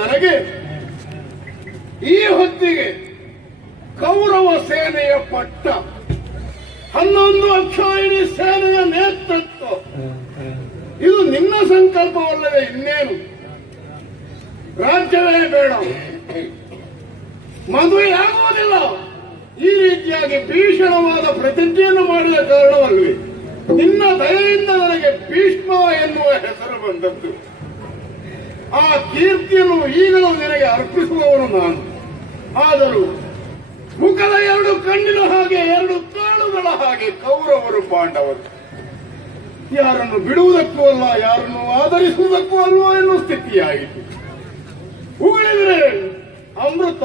ನನಗೆ ಈ ಹೊತ್ತಿಗೆ ಕೌರವ ಸೇನೆಯ ಪಟ್ಟ 11 ಅಕ್ಷೋಹಿಣಿ ಸೇನೆಯ ನೇತೃತ್ವ ಇದು ನಿನ್ನ ಸಂಕಲ್ಪವಲ್ಲದೆ ಇನ್ನೇನು? ರಾಜ್ಯವೇ ಬೇಡ, ಮದುವೆಯಾಗುವುದಿಲ್ಲ, ಈ ರೀತಿಯಾಗಿ ಭೀಷಣವಾದ ಪ್ರತಿಜ್ಞೆಯನ್ನು ಮಾಡಿದ ಕಾರಣವಲ್ವೇ ನಿನ್ನ ದಯೆಯಿಂದ ನನಗೆ ಭೀಷ್ಮ ಎನ್ನುವ ಹೆಸರು ಬಂದದ್ದು. ಆ ಕೀರ್ತಿಯನ್ನು ಈಗಲೂ ನಿನಗೆ ಅರ್ಪಿಸುವವನು ನಾನು. ಆದರೂ ಮುಖದ 2 ಕಣ್ಣಿನ ಹಾಗೆ 2 ಕಾಳುಗಳ ಹಾಗೆ ಕೌರವರು ಪಾಂಡವರು ಯಾರನ್ನು ಬಿಡುವುದಕ್ಕೂ ಅಲ್ಲ, ಯಾರನ್ನು ಆಧರಿಸುವುದಕ್ಕೂ ಅಲ್ವ ಎನ್ನುವ ಸ್ಥಿತಿಯಾಯಿತು. ಉಗುಳಿದ್ರೆ ಅಮೃತ,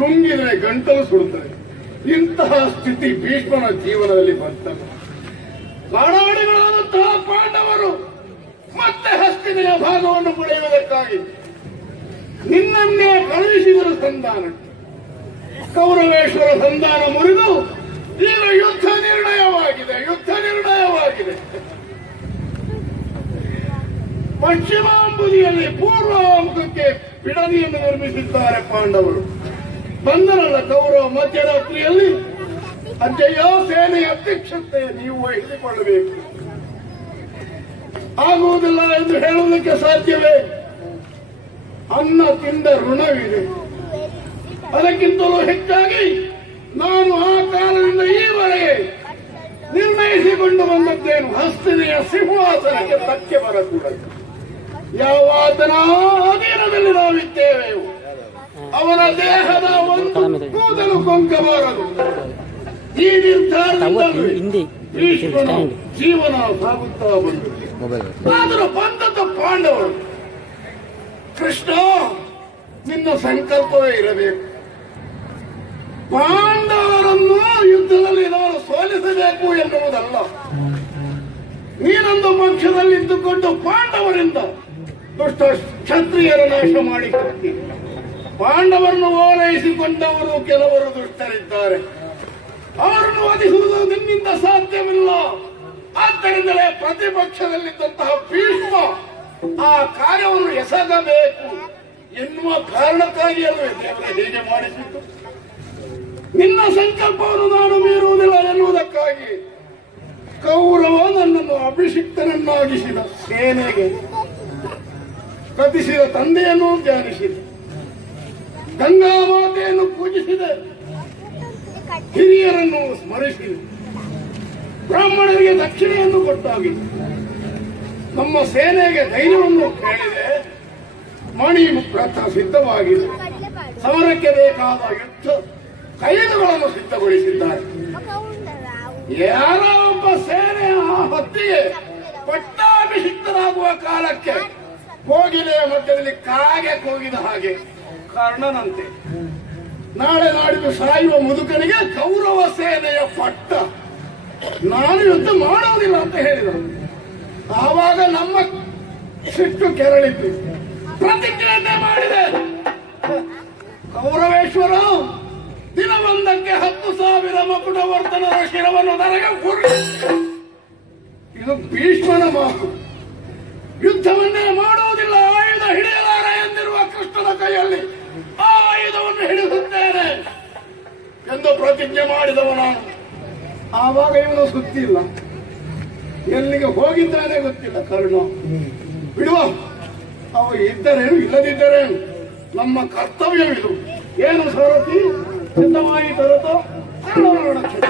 ನುಂಗಿದ್ರೆ ಗಂಟಲು ಸುಡುತ್ತದೆ. ಇಂತಹ ಸ್ಥಿತಿ ಭೀಷ್ಮನ ಜೀವನದಲ್ಲಿ ಬಂತಲ್ಲ. ಕಾಡಾಡಿಗಳಾದಂತಹ ಪಾಂಡವರು ಮತ್ತೆ ಹಸ್ತಿನೆಯ ಭಾಗವನ್ನು ಪಡೆಯುವುದಕ್ಕಾಗಿ ನಿನ್ನನ್ನೇ ಕಳುಹಿಸಿದರು ಸಂಧಾನ. ಕೌರವೇಶ್ವರ ಸಂಧಾನ ಮುರಿದು ಈಗ ಯುದ್ಧ ನಿರ್ಣಯವಾಗಿದೆ. ಪಶ್ಚಿಮಾಂಬುದಿಯಲ್ಲಿ ಪೂರ್ವಾಮುಖಕ್ಕೆ ಬಿಡದಿಯನ್ನು ನಿರ್ಮಿಸಿದ್ದಾರೆ ಪಾಂಡವರು. ಬಂದರಲ್ಲ ಕೌರವ ಮಧ್ಯರಾತ್ರಿಯಲ್ಲಿ ಅಜ್ಜಯ್ಯ ಸೇನೆಯ ಅಧ್ಯಕ್ಷತೆ ನೀವು ವಹಿಸಿಕೊಳ್ಳಬೇಕು. ಆಗುವುದಿಲ್ಲ ಎಂದು ಹೇಳುವುದಕ್ಕೆ ಸಾಧ್ಯವೇ? ಅನ್ನ ತಿಂದ ಋಣವಿದೆ. ಅದಕ್ಕಿಂತಲೂ ಹೆಚ್ಚಾಗಿ ನಾನು ಆ ಕಾಲದಿಂದ ಈವರೆಗೆ ನಿರ್ಣಯಿಸಿಕೊಂಡು ಬಂದದ್ದೇನು, ಹಸ್ತಿನೆಯ ಸಿಂಹಾಸನಕ್ಕೆ ಧಕ್ಕೆ ಬರಕೂಡದು. ಯಾವಾತನ ಅಧೀನದಲ್ಲಿ ನಾವಿದ್ದೇವೆ, ಅವನ ದೇಹದ ಒಂದು ಕೂದಲು ಕೊಂಕಬಾರದು. ಈ ನಿರ್ಧಾರದಿಂದ ಭೀಷ್ಮನ ಜೀವನ ಸಾಗುತ್ತಾ ಬಂದಿದೆ. ಆದರೂ ಬಂದದ್ದು ಪಾಂಡವರು. ಕೃಷ್ಣ, ನಿನ್ನ ಸಂಕಲ್ಪವೇ ಇರಬೇಕು. ಪಾಂಡವರನ್ನು ಯುದ್ಧದಲ್ಲಿ ನಾನು ಸೋಲಿಸಬೇಕು ಎನ್ನುವುದಲ್ಲ. ನೀನೊಂದು ಪಕ್ಷದಲ್ಲಿದ್ದುಕೊಂಡು ಪಾಂಡವರಿಂದ ದುಷ್ಟ ಕ್ಷತ್ರಿಯರ ನಾಶ ಮಾಡಿಕೊಡ್ತೀನಿ. ಪಾಂಡವರನ್ನು ಓಲೈಸಿಕೊಂಡವರು ಕೆಲವರು ದುಷ್ಟರಿದ್ದಾರೆ. ಅವರನ್ನು ವಧಿಸುವುದು ನಿನ್ನಿಂದ ಸಾಧ್ಯವಿಲ್ಲ. ಆದ್ದರಿಂದಲೇ ಪ್ರತಿಪಕ್ಷದಲ್ಲಿದ್ದಂತಹ ಭೀಷ್ಮ ಆ ಕಾರ್ಯವನ್ನು ಎಸಗಬೇಕು ಎನ್ನುವ ಕಾರಣಕ್ಕಾಗಿ ಅಲ್ಲವೇ ದೇವರೇ ಹೀಗೆ ಮಾಡಿಸಿದ್ದು. ನಿನ್ನ ಸಂಕಲ್ಪವನ್ನು ನಾನು ಮೀರುವುದಿಲ್ಲ ಎನ್ನುವುದಕ್ಕಾಗಿ ಕೌರವ ನನ್ನನ್ನು ಅಭಿಷಿಕ್ತನನ್ನಾಗಿಸಿದ, ಸೇನೆಗೆ ಕಥಿಸಿದ, ತಂದೆಯನ್ನು ಧ್ಯಾನಿಸಿದ, ಗಂಗಾ ಮಾತೆಯನ್ನು ಪೂಜಿಸಿದೆ, ಹಿರಿಯರನ್ನು ಸ್ಮರಿಸಿದೆ, ಬ್ರಾಹ್ಮಣರಿಗೆ ದಕ್ಷಿಣೆಯನ್ನು ಕೊಟ್ಟಾಗಿದೆ, ನಮ್ಮ ಸೇನೆಗೆ ಧೈರ್ಯವನ್ನು ಕೇಳಿದೆ. ಮಣಿ ರಥ ಸಿದ್ಧವಾಗಿದೆ. ಸಮರಕ್ಕೆ ಬೇಕಾದ ಯುದ್ಧ ಕೈದುಗಳನ್ನು ಸಿದ್ಧಗೊಳಿಸಿದ್ದಾರೆ. ಯಾರೋ ಒಬ್ಬ ಸೇನೆಯ ಹೊತ್ತಿಗೆ ಪಟ್ಟಾಭಿಷಿಕ್ತರಾಗುವ ಕಾಲಕ್ಕೆ ಕೋಗಿಲೆಯ ಮಧ್ಯದಲ್ಲಿ ಕಾಗೆ ಕೂಗಿದ ಹಾಗೆ ಕರ್ಣನಂತೆ ನಾಳೆ ನಾಡಿದ್ದು ಸಾಯುವ ಮುದುಕನಿಗೆ ಕೌರವ ಸೇನೆಯ ಪಟ್ಟ. ನಾನು ಯುದ್ಧ ಮಾಡುವುದಿಲ್ಲ ಅಂತ ಹೇಳಿದ. ಆವಾಗ ನಮ್ಮ ಸಿಟ್ಟು ಕೆರಳಿತು. ಪ್ರತಿಜ್ಞೆಯನ್ನೇ ಮಾಡಿದೆ. ಕೌರವೇಶ್ವರ ದಿನವೊಂದಕ್ಕೆ 10,000 ಮಕುಟವರ್ಧನರ ಶಿರವನ್ನು ನನಗೆ ಕೊಡಿ. ಇದು ಭೀಷ್ಮನ ಮಾತು. ಯುದ್ಧವನ್ನೇ ಮಾಡುವುದಿಲ್ಲ, ಆಯುಧ ಹಿಡಿಯಲಾರ ಎಂದಿರುವ ಕೃಷ್ಣನ ಕೈಯಲ್ಲಿ ಆ ಆಯುಧವನ್ನು ಹಿಡಿಸುತ್ತೇನೆ ಎಂದು ಪ್ರತಿಜ್ಞೆ ಮಾಡಿದವ ನಾನು. ಆವಾಗ ಇವನು ಸುತ್ತಿಲ್ಲ, ಎಲ್ಲಿಗೆ ಹೋಗಿದ್ದಾನೆ ಗೊತ್ತಿಲ್ಲ. ಕರ್ಣ ಬಿಡುವ, ಅವ ಇದ್ದರೇನು ಇಲ್ಲದಿದ್ದರೇನು, ನಮ್ಮ ಕರ್ತವ್ಯವಿದು. ಏನು ಸಾರಥಿ, ಸಿದ್ಧವಾಗಿ ತರುತ್ತೋ ನೋಡಕ್ಕೆ.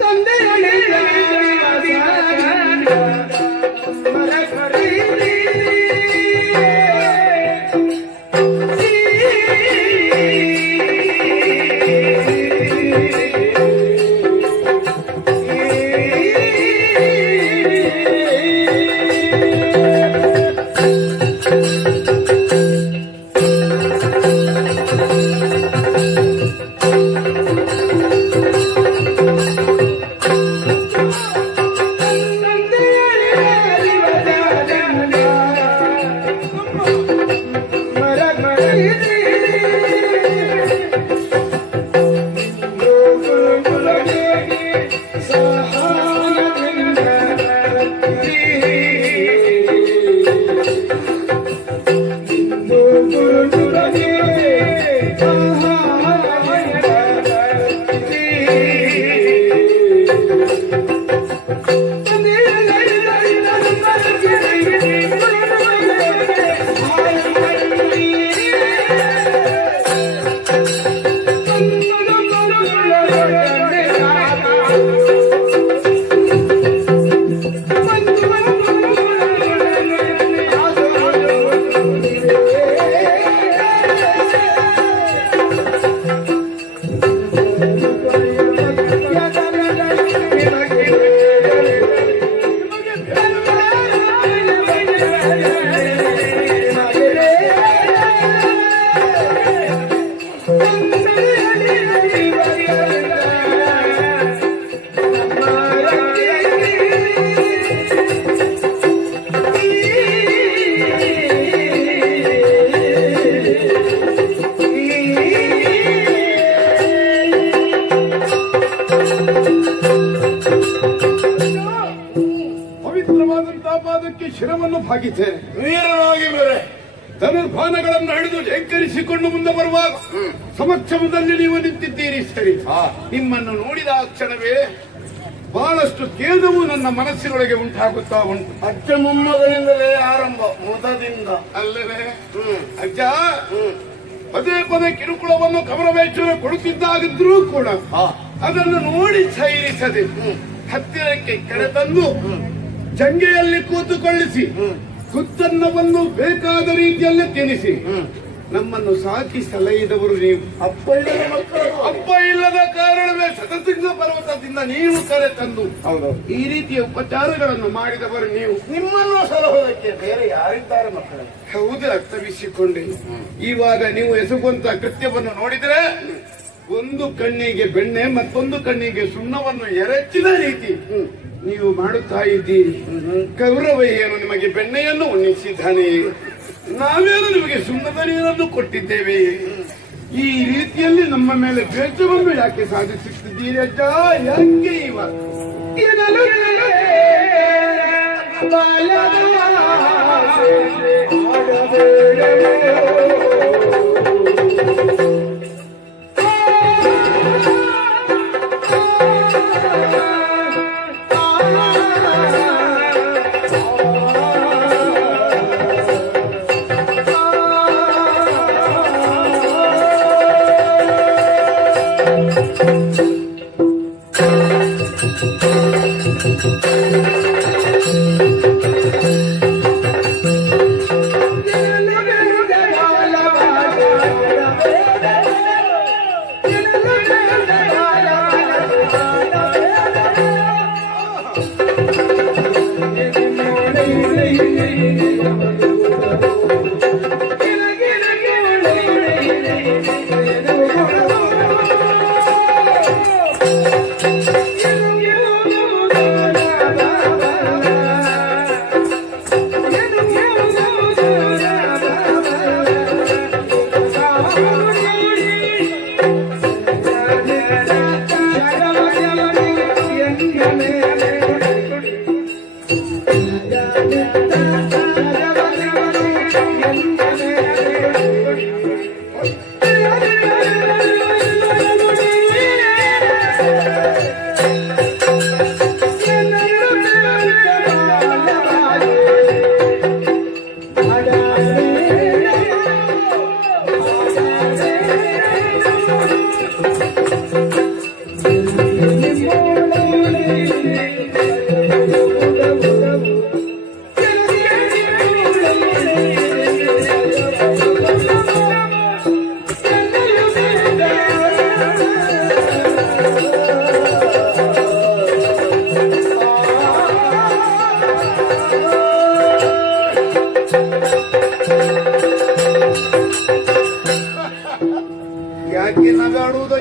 ತಂದೆಯ ಪವಿತ್ರವಾದಂತಹ ಪಾದಕ್ಕೆ ಶಿರವನ್ನು ಭಾಗಿದ್ದೇನೆ. ವೀರನಾಗಿ ಬೇರೆ ಧನುರ್ಭಾನಗಳನ್ನು ಹಿಡಿದು ಜಂಕರಿಸಿಕೊಂಡು ಮುಂದೆ ಬರುವಾಗ ಸಮಕ್ಷಮದಲ್ಲಿ ನೀವು ನಿಂತಿದ್ದೀರಿ. ಸರಿ, ನಿಮ್ಮನ್ನು ನೋಡಿದ ಕ್ಷಣವೇ ಬಹಳಷ್ಟು ಖೇದವು ನನ್ನ ಮನಸ್ಸಿನೊಳಗೆ ಉಂಟಾಗುತ್ತಾ ಉಂಟು. ಅಜ್ಜ ಮೊಮ್ಮಗಳಿಂದಲೇ ಆರಂಭ, ಮುದದಿಂದ ಅಲ್ಲವೇ? ಅಜ್ಜ ಪದೇ ಪದೇ ಕಿರುಕುಳವನ್ನು ಕಮರವೇಶ್ವರ ಕೊಡುತ್ತಿದ್ದಾಗಿದ್ರೂ ಕೂಡ ಅದನ್ನು ನೋಡಿ ಸೈರಿಸದೆ ಹತ್ತಿರಕ್ಕೆ ಕರೆತಂದು ಜಂಗೆಯಲ್ಲಿ ಕೂತುಕೊಳ್ಳಿಸಿ ಕುತ್ತನ್ನವನ್ನು ಬೇಕಾದ ರೀತಿಯಲ್ಲಿ ತಿನ್ನಿಸಿ ನಮ್ಮನ್ನು ಸಾಕಿ ಸಲಹಿದವರು ನೀವು. ಅಪ್ಪ ಇಲ್ಲದ ಕಾರಣವೇ ಶತಸಿಂಹ ಪರ್ವತದಿಂದ ನೀವು ಕರೆ ತಂದು ಈ ರೀತಿಯ ಉಪಚಾರಗಳನ್ನು ಮಾಡಿದವರು ನೀವು. ನಿಮ್ಮನ್ನು ಸಲಹುವುದಕ್ಕೆ ಬೇರೆ ಯಾರಿದ್ದಾರೆ ಮಕ್ಕಳೇ? ಹೌದು, ಅರ್ಥವಿಸಿಕೊಂಡೆ. ಇವಾಗ ನೀವು ಎಸಗುವಂತ ಕೃತ್ಯವನ್ನು ನೋಡಿದ್ರೆ ಒಂದು ಕಣ್ಣಿಗೆ ಬೆಣ್ಣೆ ಮತ್ತೊಂದು ಕಣ್ಣಿಗೆ ಸುಣ್ಣವನ್ನು ಎರಚಿದ ರೀತಿ ನೀವು ಮಾಡುತ್ತಾ ಇದ್ದೀರಿ. ಕೌರವ ಏನು ನಿಮಗೆ ಬೆಣ್ಣೆಯನ್ನು ಉಣ್ಣಿಸಿದ್ದಾನೆ, ನಾವೇನು ನಿಮಗೆ ಸುಣ್ಣದ ನೀರನ್ನು ಕೊಟ್ಟಿದ್ದೇವೆ. ಈ ರೀತಿಯಲ್ಲಿ ನಮ್ಮ ಮೇಲೆ ದ್ವೇಷವನ್ನು ಯಾಕೆ ಸಾಧಿಸುತ್ತಿದ್ದೀರಿ ಅಜ್ಜ? ಯಾಕೆ ಇವಾಗ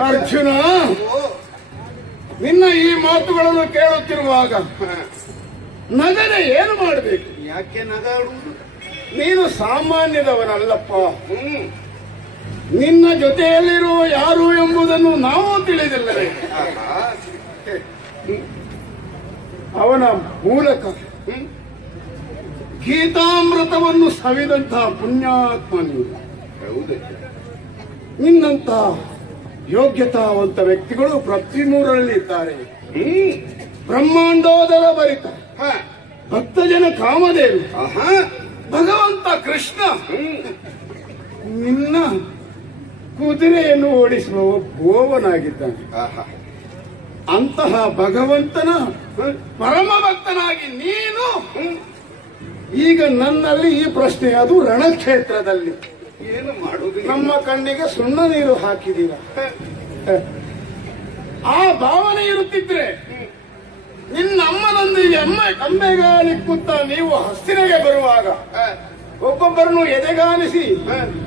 ಅರ್ಜುನ, ನಿನ್ನ ಈ ಮಾತುಗಳನ್ನು ಕೇಳುತ್ತಿರುವಾಗ ನಗರ ಏನು ಮಾಡಬೇಕು? ಯಾಕೆ ನಗಾಡುವುದು? ನೀನು ಸಾಮಾನ್ಯದವನಲ್ಲಪ್ಪ. ನಿನ್ನ ಜೊತೆಯಲ್ಲಿರುವ ಯಾರು ಎಂಬುದನ್ನು ನಾವು ತಿಳಿದಿಲ್ಲವೇ? ಅವನ ಮೂಲಕ ಗೀತಾಮೃತವನ್ನು ಸವಿದಂತಹ ಪುಣ್ಯಾತ್ಮ ನೀವು. ನಿನ್ನಂತಹ ಯೋಗ್ಯತಾವಂತ ವ್ಯಕ್ತಿಗಳು ಪ್ರತಿಮೂರರಲ್ಲಿ ಇದ್ದಾರೆ. ಬ್ರಹ್ಮಾಂಡೋದರ ಭರಿತ ಭಕ್ತಜನ ಕಾಮಧೇನು ಭಗವಂತ ಕೃಷ್ಣ ನಿನ್ನ ಕುದುರೆಯನ್ನು ಓಡಿಸುವ ಗೋವನಾಗಿದ್ದಾನೆ. ಅಂತಹ ಭಗವಂತನ ಪರಮ ಭಕ್ತನಾಗಿ ನೀನು ಈಗ ನನ್ನಲ್ಲಿ ಈ ಪ್ರಶ್ನೆ, ಅದು ರಣಕ್ಷೇತ್ರದಲ್ಲಿ ಏನು ಮಾಡುವುದು? ನಮ್ಮ ಕಣ್ಣಿಗೆ ಸುಣ್ಣ ನೀರು ಹಾಕಿದೀರ. ಆ ಭಾವನೆ ಇರುತ್ತಿದ್ರೆ ನಿನ್ನಮ್ಮನೊಂದಿಗೆ ಕಂಬೆಗಾಲಿಕ್ಕುತ್ತಾ ನೀವು ಹಸ್ತಿನೆಗೆ ಬರುವಾಗ ಒಬ್ಬೊಬ್ಬರನ್ನು ಎದೆಗಾನಿಸಿ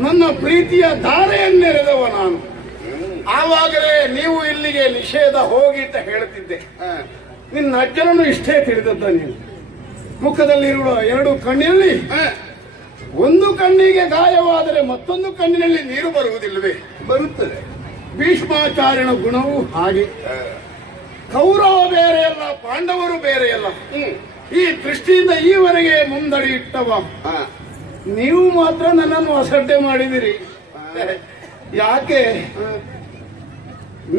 ನನ್ನ ಪ್ರೀತಿಯ ಧಾರೆಯನ್ನೆರೆದವ ನಾನು. ಆವಾಗಲೇ ನೀವು ಇಲ್ಲಿಗೆ ನಿಷೇಧ ಹೋಗಿ ಅಂತ ಹೇಳುತ್ತಿದ್ದೆ. ನಿನ್ನ ಅಜ್ಜನನ್ನು ಇಷ್ಟೇ ತಿಳಿದದ್ದ ನೀನು. ಮುಖದಲ್ಲಿರುವ ಎರಡು ಕಣ್ಣಿನಲ್ಲಿ ಒಂದು ಕಣ್ಣಿಗೆ ಗಾಯವಾದರೆ ಮತ್ತೊಂದು ಕಣ್ಣಿನಲ್ಲಿ ನೀರು ಬರುವುದಿಲ್ಲವೇ? ಬರುತ್ತದೆ. ಭೀಷ್ಮಾಚಾರ್ಯನ ಗುಣವೂ ಹಾಗೆ. ಕೌರವ ಬೇರೆಯಲ್ಲ, ಪಾಂಡವರು ಬೇರೆಯಲ್ಲ. ಈ ದೃಷ್ಟಿಯಿಂದ ಈವರೆಗೆ ಮುಂದಡಿ ಇಟ್ಟವ ನೀವು ಮಾತ್ರ ನನ್ನನ್ನು ಅಸಡ್ಡೆ ಮಾಡಿದಿರಿ. ಯಾಕೆ?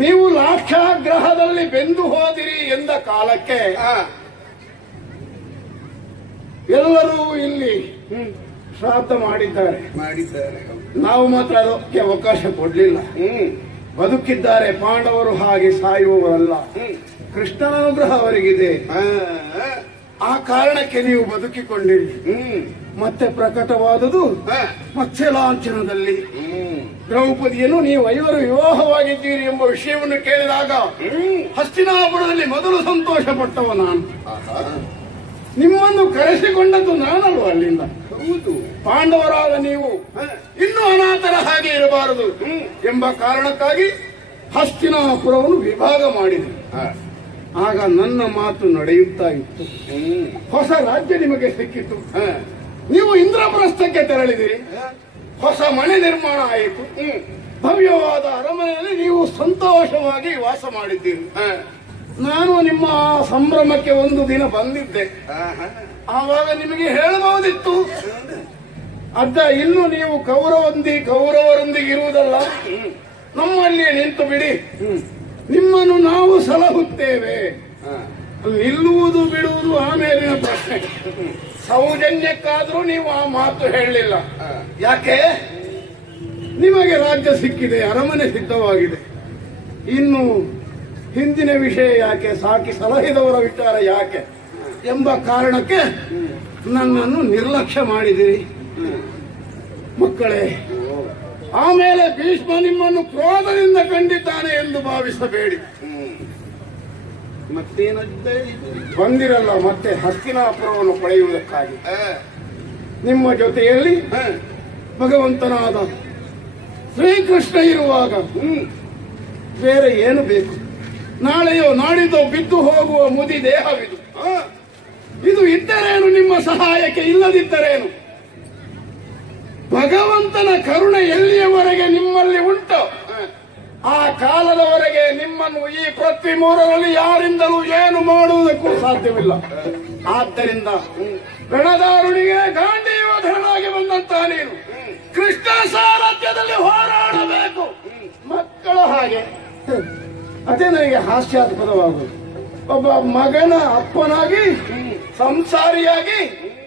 ನೀವು ಲಾಕ್ಷಾಗ್ರಹದಲ್ಲಿ ಬೆಂದು ಹೋದಿರಿ ಎಂದ ಕಾಲಕ್ಕೆ ಎಲ್ಲರೂ ಇಲ್ಲಿ ಶ್ರಾದ್ದ ಮಾಡಿದ್ದಾರೆ. ನಾವು ಮಾತ್ರ ಅದಕ್ಕೆ ಅವಕಾಶ ಕೊಡ್ಲಿಲ್ಲ. ಬದುಕಿದ್ದಾರೆ ಪಾಂಡವರು, ಹಾಗೆ ಸಾಯುವವರಲ್ಲ. ಕೃಷ್ಣನ ಅನುಗ್ರಹ ಅವರಿಗಿದೆ. ಆ ಕಾರಣಕ್ಕೆ ನೀವು ಬದುಕಿಕೊಂಡಿರಿ. ಮತ್ತೆ ಪ್ರಕಟವಾದುದು ಮತ್ಸ್ಯಲಾಂಛನದಲ್ಲಿ. ದ್ರೌಪದಿಯನ್ನು ನೀವು 5 ವಿವಾಹವಾಗಿದ್ದೀರಿ ಎಂಬ ವಿಷಯವನ್ನು ಕೇಳಿದಾಗ ಹಸ್ತಿನಾಪುರದಲ್ಲಿ ಮೊದಲು ಸಂತೋಷ ಪಟ್ಟವ ನಾನು. ನಿಮ್ಮನ್ನು ಕರೆಸಿಕೊಂಡದ್ದು ನಾನಲ್ವ ಅಲ್ಲಿಂದ. ಪಾಂಡವರಾದ ನೀವು ಇನ್ನೂ ಅನಾಥರ ಹಾಗೆ ಇರಬಾರದು ಎಂಬ ಕಾರಣಕ್ಕಾಗಿ ಹಸ್ತಿನಾಪುರವನ್ನು ವಿಭಾಗ ಮಾಡಿದೆ. ಆಗ ನನ್ನ ಮಾತು ನಡೆಯುತ್ತಾ ಇತ್ತು. ಹೊಸ ರಾಜ್ಯ ನಿಮಗೆ ಸಿಕ್ಕಿತು. ನೀವು ಇಂದ್ರಪ್ರಸ್ಥಕ್ಕೆ ತೆರಳಿದಿರಿ. ಹೊಸ ಮನೆ ನಿರ್ಮಾಣ ಆಯಿತು. ಭವ್ಯವಾದ ಅರಮನೆಯಲ್ಲಿ ನೀವು ಸಂತೋಷವಾಗಿ ವಾಸ ಮಾಡಿದ್ದೀರಿ. ನಾನು ನಿಮ್ಮ ಸಂಭ್ರಮಕ್ಕೆ ಒಂದು ದಿನ ಬಂದಿದ್ದೆ. ಆವಾಗ ನಿಮಗೆ ಹೇಳಬಹುದಿತ್ತು, ಅಜ್ಜ ಇನ್ನು ನೀವು ಕೌರವರೊಂದಿಗೆ ಇರುವುದಲ್ಲ, ನಮ್ಮಲ್ಲಿಯೇ ನಿಂತು ಬಿಡಿ, ನಿಮ್ಮನ್ನು ನಾವು ಸಲಹುತ್ತೇವೆ. ನಿಲ್ಲುವುದು ಬಿಡುವುದು ಆಮೇಲಿನ ಪ್ರಶ್ನೆ. ಸೌಜನ್ಯಕ್ಕಾದ್ರೂ ನೀವು ಆ ಮಾತು ಹೇಳಲಿಲ್ಲ. ಯಾಕೆ? ನಿಮಗೆ ರಾಜ್ಯ ಸಿಕ್ಕಿದೆ, ಅರಮನೆ ಸಿದ್ಧವಾಗಿದೆ. ಇನ್ನು ಹಿಂದಿನ ವಿಷಯ ಯಾಕೆ, ಸಾಕಿ ಸಲಹಿದವರ ವಿಚಾರ ಯಾಕೆ ಎಂಬ ಕಾರಣಕ್ಕೆ ನನ್ನನ್ನು ನಿರ್ಲಕ್ಷ್ಯ ಮಾಡಿದಿರಿ. ಮಕ್ಕಳೇ, ಆಮೇಲೆ ಭೀಷ್ಮ ನಿಮ್ಮನ್ನು ಕ್ರೋಧದಿಂದ ಕಂಡಿದ್ದಾನೆ ಎಂದು ಭಾವಿಸಬೇಡಿ. ಮತ್ತೇನದ್ದೇ ಬಂದಿರಲ್ಲ ಮತ್ತೆ ಹಸ್ತಿನಾಪುರವನ್ನು ಪಡೆಯುವುದಕ್ಕಾಗಿ. ನಿಮ್ಮ ಜೊತೆಯಲ್ಲಿ ಭಗವಂತನಾದ ಶ್ರೀಕೃಷ್ಣ ಇರುವಾಗ ಬೇರೆ ಏನು ಬೇಕು? ನಾಳೆಯೋ ನಾಡಿದ್ದೋ ಬಿದ್ದು ಹೋಗುವ ಮುದಿ ದೇಹವಿದು. ಇದು ಇದ್ದರೇನು ನಿಮ್ಮ ಸಹಾಯಕ್ಕೆ, ಇಲ್ಲದಿದ್ದರೇನು? ಭಗವಂತನ ಕರುಣೆ ಎಲ್ಲಿಯವರೆಗೆ ನಿಮ್ಮಲ್ಲಿ ಉಂಟು ಆ ಕಾಲದವರೆಗೆ ನಿಮ್ಮನ್ನು ಈ ಪೃಥ್ವಿ ಮೂರರಲ್ಲಿ ಯಾರಿಂದಲೂ ಏನು ಮಾಡುವುದಕ್ಕೂ ಸಾಧ್ಯವಿಲ್ಲ. ಆದ್ದರಿಂದ ರಣದಾರುಣಿಗೆ ಗಾಂಡೀವಧರನಾಗಿ ಬಂದಂತ ನೀನು ಕೃಷ್ಣ ಸಾರಥ್ಯದಲ್ಲಿ ಹೋರಾಡಬೇಕು. ಮಕ್ಕಳ ಹಾಗೆ ಅದೇ ನನಗೆ ಹಾಸ್ಯಾಸ್ಪದವಾಗುವುದು. ಒಬ್ಬ ಮಗನ ಅಪ್ಪನಾಗಿ, ಸಂಸಾರಿಯಾಗಿ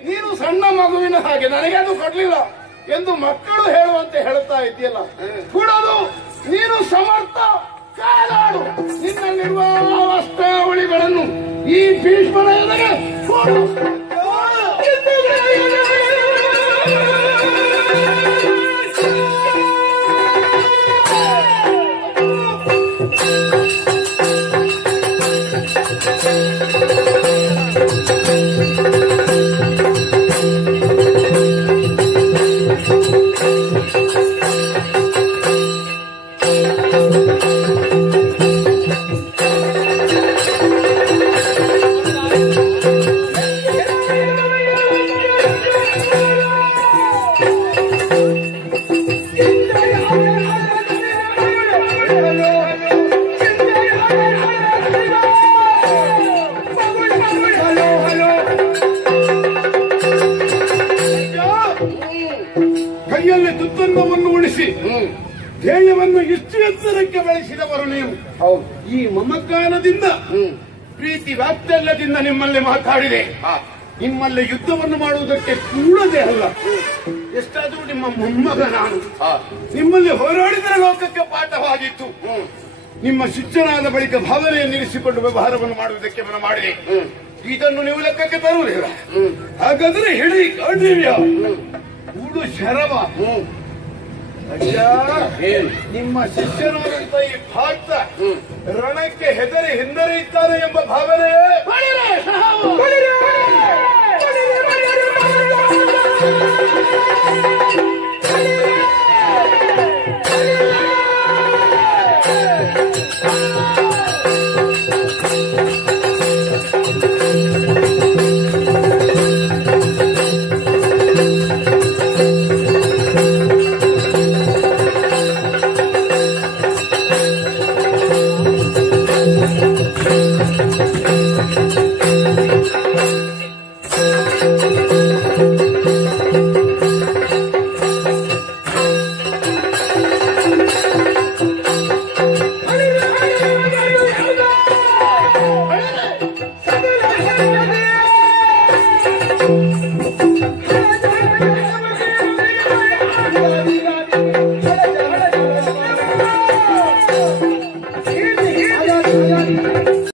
ನೀನು ಸಣ್ಣ ಮಗುವಿನ ಹಾಗೆ ನನಗೆ ಅದು ಕೊಡ್ಲಿಲ್ಲ ಎಂದು ಮಕ್ಕಳು ಹೇಳುವಂತೆ ಹೇಳುತ್ತಾ ಇದೆಯಲ್ಲ, ಕೂಡದು ನೀನು ಸಮರ್ಥ. ಕಾಲಾಡು. ನಿನ್ನಲ್ಲಿರುವ ಅವಸ್ಥಾವಳಿಗಳನ್ನು ಈ ಭೀಷ್ಮನ ಎದುರಿಗೆ ಕೊಡು. ಕೈಯಲ್ಲಿ ದುತ್ತನ್ನವನ್ನು ಉಳಿಸಿ ಧ್ಯೇಯವನ್ನು ಇಷ್ಟು ಎತ್ತರಕ್ಕೆ ಬೆಳೆಸಿದವರು ನೀವು. ಈ ಮಮಕಾರದಿಂದ, ಪ್ರೀತಿ ವಾತ್ಸಲ್ಯದಿಂದ ನಿಮ್ಮಲ್ಲಿ ಮಾತಾಡಿದೆ. ನಿಮ್ಮಲ್ಲಿ ಯುದ್ಧವನ್ನು ಮಾಡುವುದಕ್ಕೆ ಕೂಡದೇ ಅಲ್ಲ. ಎಷ್ಟಾದರೂ ನಿಮ್ಮ ಮೊಮ್ಮಗ ನಾನು. ನಿಮ್ಮಲ್ಲಿ ಹೋರಾಡಿದರೆ ಲೋಕಕ್ಕೆ ಪಾಠವಾಗಿತ್ತು. ನಿಮ್ಮ ಶಿಕ್ಷಣದ ಬಳಿಕ ಭಾವನೆಯನ್ನು ಇರಿಸಿಕೊಂಡು ವ್ಯವಹಾರವನ್ನು ಮಾಡುವುದಕ್ಕೆ ಮನ ಮಾಡಿದೆ. ಇದನ್ನು ನೀವು ಲೆಕ್ಕಕ್ಕೆ ತರುವುದಿಲ್ಲ. ಹಾಗಾದ್ರೆ ಹೇಳಿ ಕಾಣ್ಯ ಕೂಡು ಶರವ. ನಿಮ್ಮ ಶಿಷ್ಯನಾದಂತ ಈ ಭಕ್ತ ರಣಕ್ಕೆ ಹೆದರಿ ಹಿಂದರಿಯುತ್ತಾನೆ ಎಂಬ ಭಾವನೆಯೇ